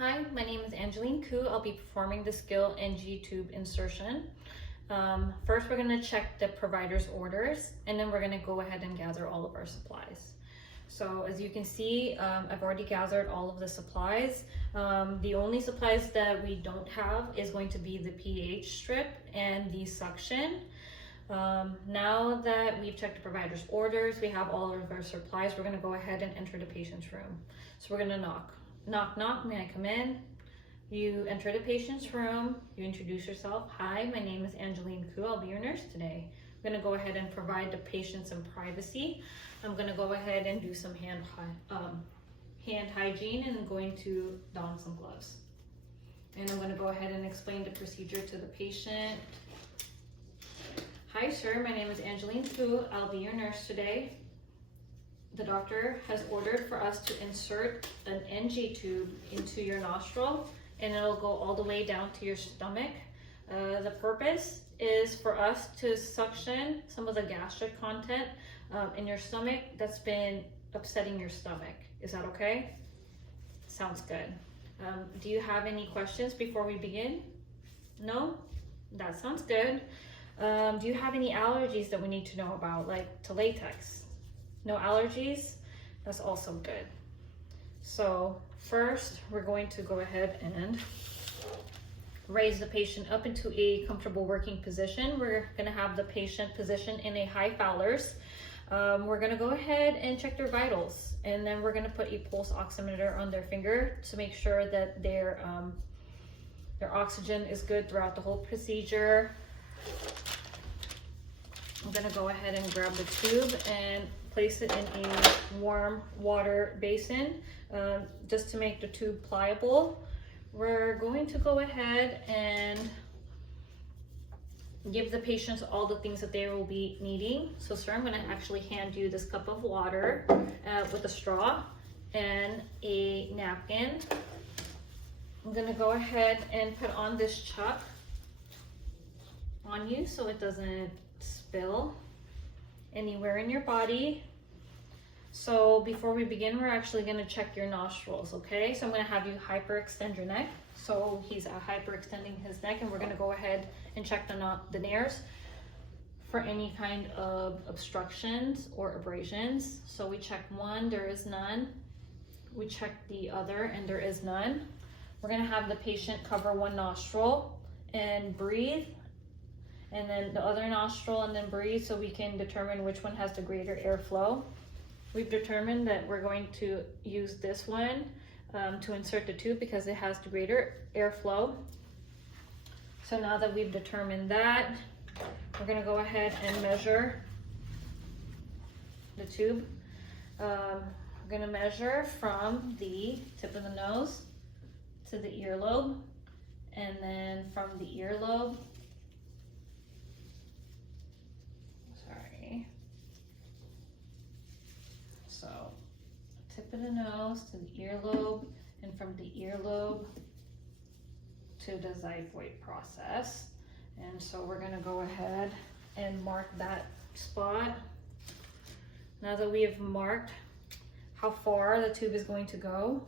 Hi, my name is Angeline Koo. I'll be performing the skill NG tube insertion. First, we're going to check the provider's orders, and then we're going to go ahead and gather all of our supplies. So as you can see, I've already gathered all of the supplies. The only supplies that we don't have is going to be the pH strip and the suction. Now that we've checked the provider's orders, we have all of our supplies, we're going to go ahead and enter the patient's room. So we're going to knock. Knock, knock, may I come in? You enter the patient's room, you introduce yourself. Hi, my name is Angeline Koo. I'll be your nurse today. I'm going to go ahead and provide the patient some privacy. I'm going to go ahead and do some hand hygiene, and I'm going to don some gloves. And I'm going to go ahead and explain the procedure to the patient. Hi sir, my name is Angeline Koo. I'll be your nurse today. The doctor has ordered for us to insert an NG tube into your nostril, and it'll go all the way down to your stomach. The purpose is for us to suction some of the gastric content in your stomach that's been upsetting your stomach. Is that okay? Sounds good. Do you have any questions before we begin? No? That sounds good. Do you have any allergies that we need to know about, like to latex? No allergies? That's also good. So first, we're going to go ahead and raise the patient up into a comfortable working position. We're gonna have the patient positioned in a high Fowler's. We're gonna go ahead and check their vitals, and then we're gonna put a pulse oximeter on their finger to make sure that their oxygen is good throughout the whole procedure. I'm gonna go ahead and grab the tube and place it in a warm water basin just to make the tube pliable. We're going to go ahead and give the patients all the things that they will be needing. So sir, I'm gonna actually hand you this cup of water with a straw and a napkin. I'm gonna go ahead and put on this chuck on you so it doesn't spill anywhere in your body. So before we begin, we're actually going to check your nostrils, okay? So I'm going to have you hyperextend your neck. So he's hyperextending his neck, and we're going to go ahead and check the nares for any kind of obstructions or abrasions. So we check one, there is none. We check the other, and there is none. We're going to have the patient cover one nostril and breathe, and then the other nostril, and then breathe, so we can determine which one has the greater airflow. We've determined that we're going to use this one to insert the tube because it has the greater airflow. So now that we've determined that, we're going to go ahead and measure the tube. We're going to measure from the tip of the nose to the earlobe, and then from the earlobe, so tip of the nose to the earlobe, and from the earlobe to the xiphoid process. And so we're going to go ahead and mark that spot. Now that we have marked how far the tube is going to go,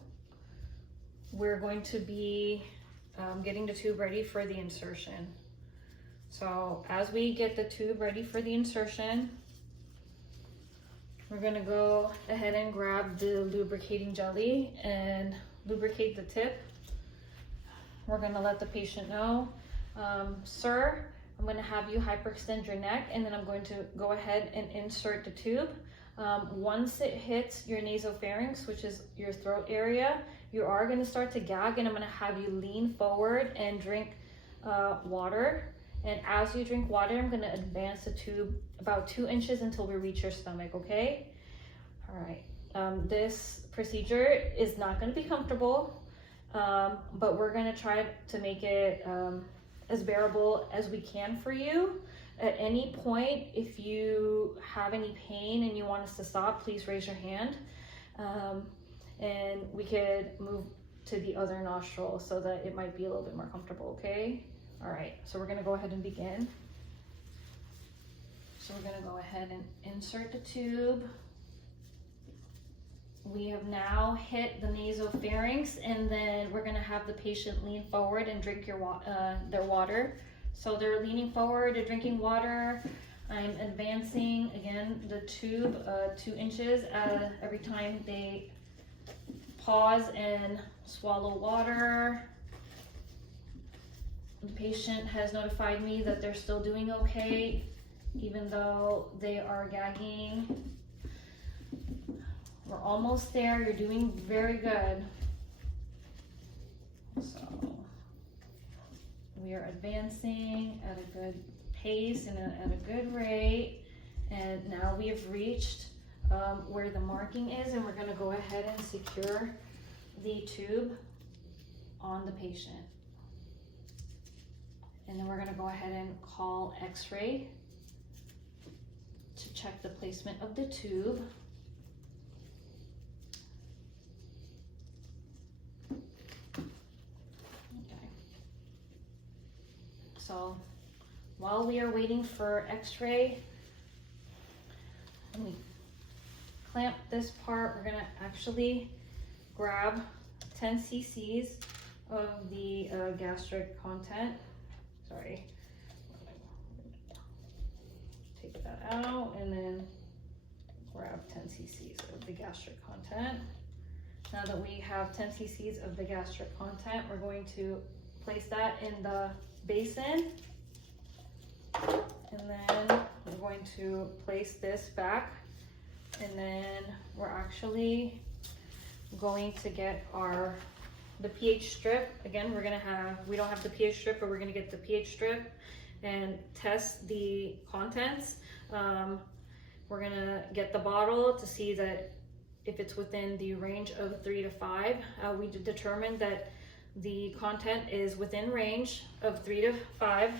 we're going to be getting the tube ready for the insertion. So as we get the tube ready for the insertion, we're gonna go ahead and grab the lubricating jelly and lubricate the tip. We're gonna let the patient know, sir, I'm gonna have you hyperextend your neck, and then I'm going to go ahead and insert the tube. Once it hits your nasopharynx, which is your throat area, you are gonna start to gag, and I'm gonna have you lean forward and drink water. And as you drink water, I'm gonna advance the tube about 2 inches until we reach your stomach, okay? All right, this procedure is not gonna be comfortable, but we're gonna try to make it as bearable as we can for you. At any point, if you have any pain and you want us to stop, please raise your hand. And we could move to the other nostril so that it might be a little bit more comfortable, okay? All right, so we're gonna go ahead and begin. So we're gonna go ahead and insert the tube. we have now hit the nasopharynx, and then we're gonna have the patient lean forward and drink their water. So they're leaning forward, they're drinking water. I'm advancing, again, the tube 2 inches every time they pause and swallow water. The patient has notified me that they're still doing okay, even though they are gagging. We're almost there. You're doing very good. So we are advancing at a good pace and at a good rate. And now we have reached where the marking is, and we're going to go ahead and secure the tube on the patient. And then we're going to go ahead and call X-ray to check the placement of the tube. Okay. So while we are waiting for X-ray, let me clamp this part. We're going to actually grab 10 cc's of the gastric content. Sorry. Take that out and then grab 10 cc's of the gastric content. Now that we have 10 cc's of the gastric content, we're going to place that in the basin. And then we're going to place this back. And then we're actually going to get the pH strip. Again, we don't have the pH strip, but we're gonna get the pH strip and test the contents. We're gonna get the bottle to see that if it's within the range of 3 to 5. We determined that the content is within range of 3 to 5.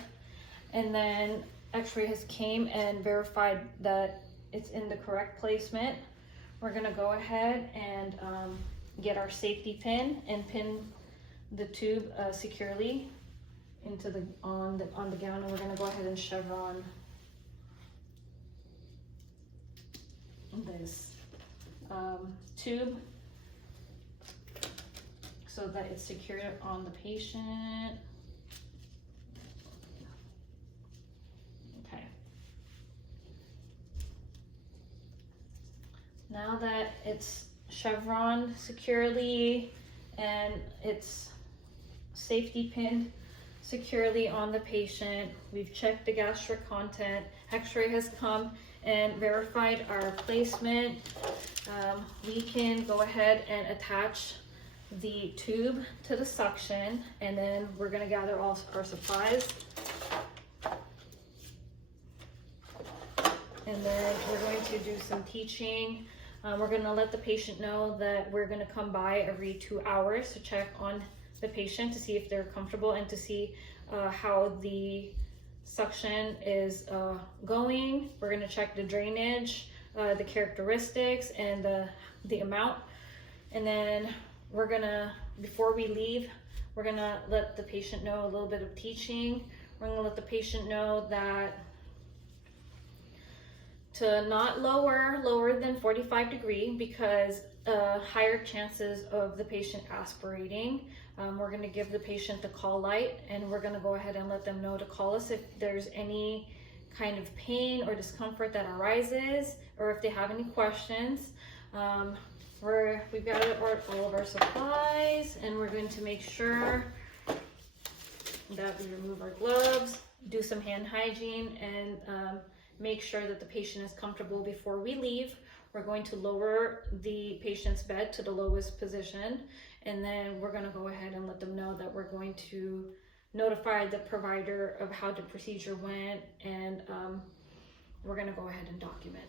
And then X-ray has came and verified that it's in the correct placement. We're gonna go ahead and get our safety pin and pin the tube securely into on the gown, and we're going to go ahead and chevron this tube so that it's secured on the patient. Okay. Now that it's chevroned securely and it's safety pinned securely on the patient, we've checked the gastric content. X-ray has come and verified our placement. We can go ahead and attach the tube to the suction, and then we're going to gather all our supplies. And then we're going to do some teaching. We're going to let the patient know that we're going to come by every 2 hours to check on the patient to see if they're comfortable and to see how the suction is going. We're going to check the drainage, the characteristics, and the amount. And then we're going to, before we leave, we're going to let the patient know a little bit of teaching. We're going to let the patient know that to not lower than 45 degrees because higher chances of the patient aspirating. We're going to give the patient the call light, and we're going to go ahead and let them know to call us if there's any kind of pain or discomfort that arises, or if they have any questions. We've got all of our supplies, and we're going to make sure that we remove our gloves, do some hand hygiene, and make sure that the patient is comfortable before we leave. We're going to lower the patient's bed to the lowest position, and then we're going to go ahead and let them know that we're going to notify the provider of how the procedure went, and we're going to go ahead and document.